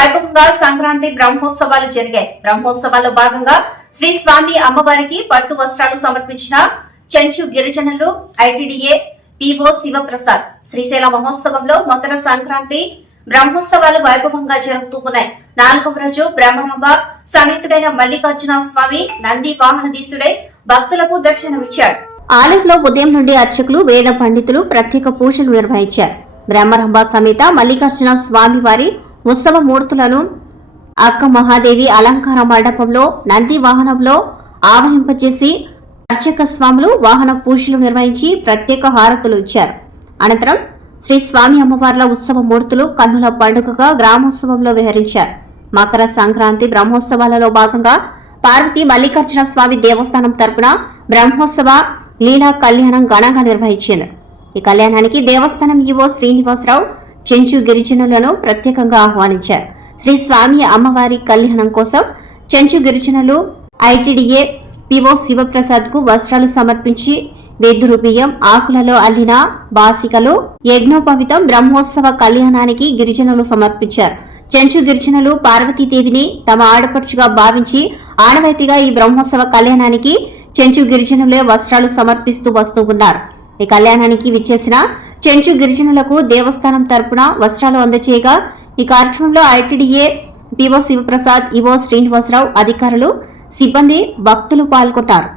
వైభవంగా సంక్రాంతి బ్రహ్మోత్సవాలు జరిగాయి. బ్రహ్మోత్సవాల్లో భాగంగా శ్రీ స్వామి అమ్మవారికి పట్టు వస్త్రాలు సమర్పించిన చెంచు గిరిజనులు ఐటీడీఏ పిఓ శివప్రసాద్. శ్రీశైల మహోత్సవంలో మొదటి సంక్రాంతి బ్రహ్మోత్సవాలు వైభవంగా జరుగుతూ ఉన్నాయి. 4వ రోజు బ్రహ్మరంభ సమేతుడైన మల్లికార్జున స్వామి నంది వాహనధీశుడై భక్తులకు దర్శనమిచ్చాడు. ఆలయంలో ఉదయం నుండి అర్చకులు వేద పండితులు ప్రత్యేక పూజలు నిర్వహించారు. బ్రహ్మరంభ సమేత మల్లికార్జున స్వామి వారి ఉత్సవ మూర్తులను అక్క మహాదేవి అలంకార మండపంలో నంది వాహనంలో ఆవహింపచేసి అర్చక స్వాములు వాహన పూజలు నిర్వహించి ప్రత్యేక హారతులు ఇచ్చారు. అనంతరం శ్రీ స్వామి అమ్మవార్ల ఉత్సవ మూర్తులు కన్నుల పండుగగా గ్రామోత్సవంలో విహరించారు. మకర సంక్రాంతి బ్రహ్మోత్సవాలలో భాగంగా పార్వతి మల్లికార్జున స్వామి దేవస్థానం తరపున బ్రహ్మోత్సవ లీలా కళ్యాణం ఘనంగా నిర్వహించింది. ఈ కళ్యాణానికి దేవస్థానం ఈవో శ్రీనివాసరావు చెంచు గిరిజనులను ప్రత్యేకంగా ఆహ్వానించారు. శ్రీ స్వామి అమ్మవారి కళ్యాణం కోసం చెంచు గిరిజనులు ఐటీడీఏ పిఓ శివప్రసాద్ కు వస్త్రాలు సమర్పించి వెదురు బియ్యం ఆకులలో అల్లిన బాసికలు యజ్ఞోపవితం బ్రహ్మోత్సవ కళ్యాణానికి గిరిజనులు సమర్పించారు. చెంచు గిరిజనులు పార్వతీదేవిని తమ ఆడపడుచుగా భావించి ఆనవాయితీగా ఈ బ్రహ్మోత్సవ కళ్యాణానికి చెంచు గిరిజనులే వస్త్రాలు సమర్పిస్తూ వస్తూ ఉన్నారు. ఈ కళ్యాణానికి విచ్చేసిన చెంచు గిరిజనులకు దేవస్థానం తరపున వస్త్రాలు అందజేయగా ఈ కార్యక్రమంలో ITDA PO Sivaprasad, EO Srinivasarao, అధికారులు, సిబ్బంది, భక్తులు పాల్గొన్నారు.